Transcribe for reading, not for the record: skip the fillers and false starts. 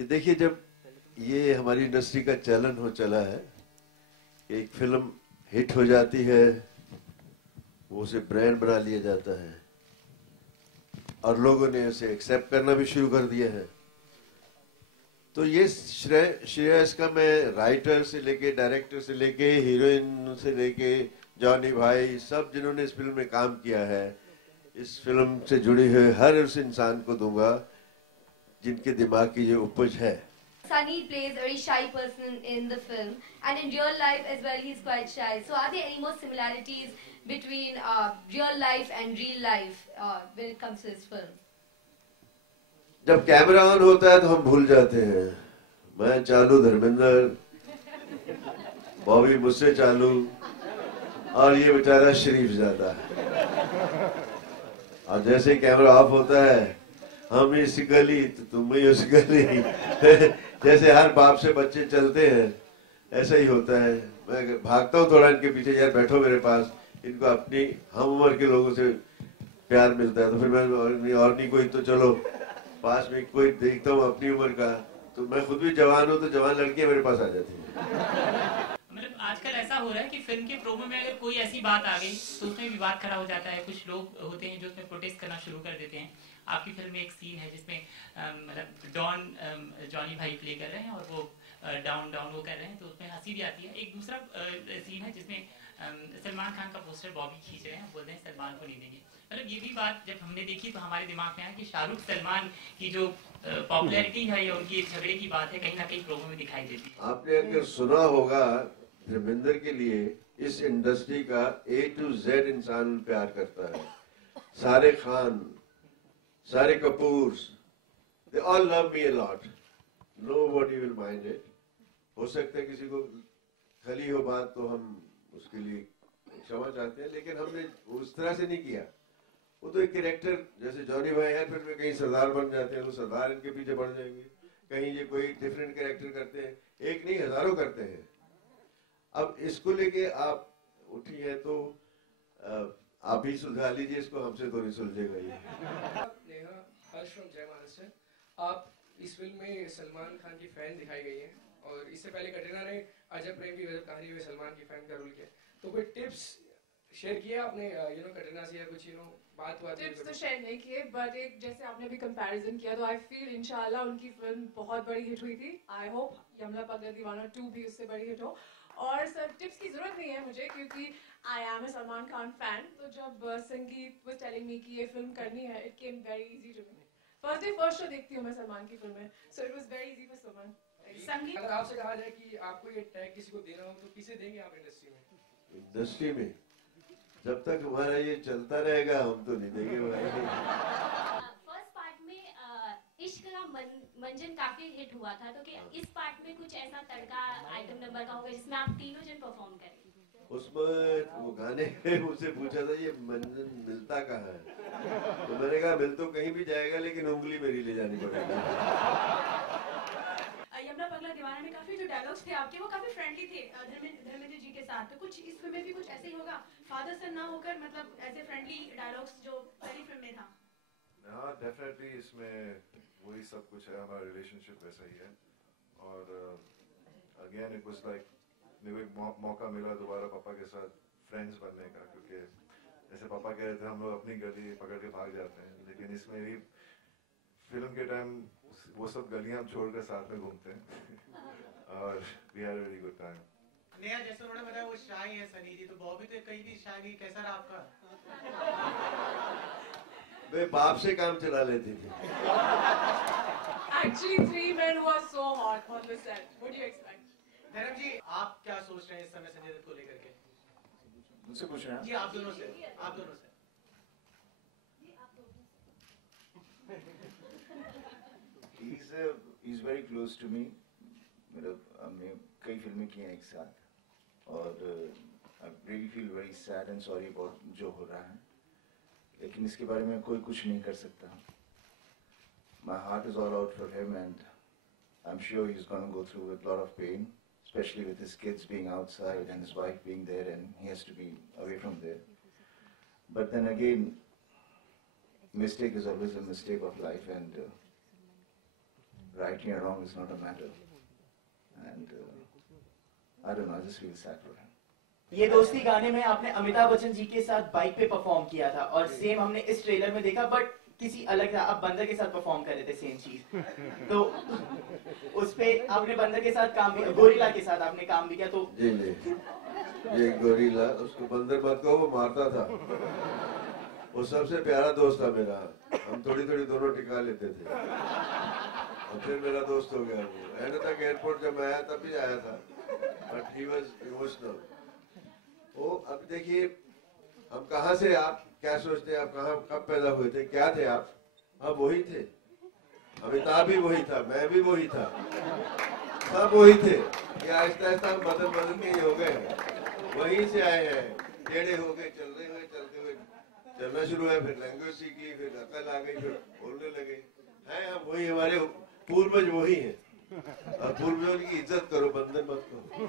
ये देखिए, जब ये हमारी इंडस्ट्री का चलन हो चला है, एक फिल्म हिट हो जाती है, वो उसे ब्रांड बना लिया जाता है और लोगों ने उसे एक्सेप्ट करना भी शुरू कर दिया है। तो ये श्रेय इसका मैं राइटर से लेके, डायरेक्टर से लेके, हीरोइन से लेके, जॉनी भाई, सब जिन्होंने इस फिल्म में काम किया है, इस फिल्म से जुड़े हुए हर उस इंसान को दूंगा जिनके दिमाग की जो उपज है। Sunny plays a very shy person in the film, and in real life as well, he's quite shy. So, are there any more similarities between real life and real life when it comes to this film? जब camera on होता है तो हम भूल जाते हैं, मैं चालू, धर्मेंद्र, बॉबी मुझसे चालू, और ये बेचारा शरीफ जाता है। और जैसे कैमरा ऑफ होता है, हम इस गली तो तुम ही उस गली। जैसे हर बाप से बच्चे चलते हैं, ऐसा ही होता है। मैं भागता हूँ थोड़ा इनके पीछे, यार बैठो मेरे पास, इनको अपनी हम उम्र के लोगों से प्यार मिलता है। तो फिर मैं और नहीं कोई तो चलो पास में कोई देखता हूँ अपनी उम्र का, तो मैं खुद भी जवान हूँ तो जवान लड़कियां मेरे पास आ जाती हैं। मतलब आजकल ऐसा हो रहा है कि फिल्म के प्रोमो में अगर कोई ऐसी बात आ गई तो उसमें विवाद खड़ा हो जाता है। कुछ लोग होते हैं जो उसमें प्रोटेस्ट करना शुरू कर देते हैं। आपकी फिल्म में एक सीन है जिसमें मतलब डॉन जॉनी भाई प्ले कर रहे हैं और वो डाउन डाउन वो कर रहे हैं, तो उसमें हंसी भी आती है। एक दूसरा सीन है जिसमें सलमान खान का पोस्टर बॉबी खींच रहे हैं, बोलते हैं सलमान को नहीं देंगे। मतलब ये भी बात जब हमने देखी तो हमारे दिमाग में आया कि शाहरुख सलमान की जो पॉपुलैरिटी है या उनकी झगड़े की बात है, कहीं ना कहीं प्रोमो में दिखाई देती है। आपने अगर सुना होगा, धर्मेंद्र के लिए इस इंडस्ट्री का A to Z इंसान प्यार करता है। सारे खान, सारे Kapoor, they all love me a lot. Nobody will mind it. हो सकता है किसी को खली हो बात तो हम उसके लिए क्षमा चाहते हैं, लेकिन हमने उस तरह से नहीं किया। वो तो एक कैरेक्टर, जैसे जॉनी भाई है, फिर में कहीं सरदार बन जाते हैं तो सरदार इनके पीछे बढ़ जाएंगे, कहीं ये कोई डिफरेंट कैरेक्टर करते हैं, एक नहीं हजारों करते हैं। अब इसको लेके आप उठी है तो आप ही सुलझा लीजिए इसको, हमसे तो नहीं सुलझेगा ये। नेहा, हर्ष फ्रॉम जय महाराष्ट्र। आप इस फिल्म में सलमान खान की फैन दिखाई गई है और इससे पहले कटरीना ने अजब प्रेम की गजब कहानी में सलमान की फैन का रोल किया। तो कोई टिप्स शेयर किया आपने कटरीना से, या कुछ बात टिप्स तो शेयर नहीं किए, बट एक जैसे आपने भी कंपैरिजन किया तो आई फील इंशाल्लाह उनकी फिल्म बहुत बड़ी हिट हुई थी। आई होप यमला पगला दीवाना 2 भी उससे बड़ी हिट हो। और सर टिप्स की जरूरत नहीं है मुझे, क्योंकि I am a Salman Khan fan. तो जब संगीत वाज टेलिंग मी कि ये फिल्म करनी है, it came very easy to me. First day first show देखती हूँ मैं सलमान की फिल्में, so it was very easy for Salman. Sangeet, अगर आपसे कहा जाए कि आपको ये टैग किसी को देना हो तो किसे देंगे आप इंडस्ट्री में? इंडस्ट्री में जब तक हमारा ये चलता रहेगा हम तो नहीं देंगे भाई। फर्स्ट पार्ट में इश्क का मंजन काफी हिट हुआ था, तो क्या इस पार्ट में कुछ ऐसा तड़का आइटम नंबर का होगा जिसमें आप तीनों जन परफॉर्म करें? उसमें वो गाने मुझसे पूछा था ये मंजन मिलता कहाँ है, तो मैंने कहा मिल तो कहीं भी जाएगा लेकिन उंगली मेरी ले जानी पड़ेगी। यमला पगला दीवाना में काफी जो डायलॉग्स थे आपके वो काफी फ्रेंडली थे धर्मेंद्र जी के साथ, तो कुछ इस फिल्म में भी कुछ ऐसे ही होगा, फादर सन ना होकर मतलब ऐसे फ्रेंडली डायलॉग्स जो पहली फिल्म में था? हाँ डेफिनेटली इसमें वही सब कुछ है, हमारा रिलेशनशिप वैसा ही है। और अगेन इट वाज लाइक मेरे को एक मौका मिला दोबारा पापा के साथ फ्रेंड्स बनने का, क्योंकि जैसे पापा कह रहे थे हम लोग अपनी गली पकड़ के भाग जाते हैं, लेकिन इसमें भी फिल्म के टाइम वो सब गलियां हम छोड़कर साथ में घूमते हैं और we had a very good time. Neha, जैसे उन्होंने बताया वो शाही है सनी जी, तो बॉबी तो कहीं भी शाही नहीं, कैसा रहा आपका? वे बाप से काम चला लेती थी। Actually, 3 men were so hot on the set. What do you expect? धर्म जी, आप क्या सोच रहे हैं इस समय संजय दत्त को लेकर के? मुझसे पूछ रहे हैं? जी आप दोनों से, आप दोनों से। He's very close to me. मतलब हमने कई फिल्में की हैं एक साथ और I really feel very sad and sorry about जो हो रहा है, लेकिन इसके बारे में कोई कुछ नहीं कर सकता। My heart is all out for him and I'm sure he's going to go through with a lot of pain, especially with his kids being outside and his wife being there and he has to be away from there. But then again, mistake is always a mistake of life and Righting or wrong is not a matter. And I don't know, I just feel sad for him. ये दोस्ती गाने में आपने अमिताभ बच्चन जी के साथ bike पे perform किया था और सेम हमने इस ट्रेलर में देखा, बट किसी अलग था। आप बंदर के साथ परफॉर्म कर रहे थे सेम चीज, तो उस पे आपने बंदर के साथ काम भी, गोरिल्ला के साथ आपने काम भी किया। तो जी ये गोरिल्ला, उसको बंदर मत कहो, वो मारता था। वो सबसे प्यारा दोस्त था मेरा, हम थोड़ी थोड़ी दोनों टिका लेते थे और फिर मेरा दोस्त हो गया। वो एंड तक एयरपोर्ट जब मैं आया तब भी आया था, बट ही वाज इमोशनल। वो अब देखिए हम कहाँ से, आप क्या सोचते हैं, आप कहाँ कब पैदा हुए थे, क्या थे आप? अब वही थे। अमिताभ भी वही था, मैं भी वही था, सब वही थे। ये आहिस्ता आहिस्ता हम बदल के ही हो गए हैं, वहीं से आए हैं, टेढ़े हो गए, चलते हुए चलना शुरू हुआ, फिर लैंग्वेज सीख ली, फिर अकल आ गई, फिर बोलने लगे हैं। हम वही, हमारे पूर्वज वही हैं, और पूर्वजों की इज्जत करो, बंधन मत करो।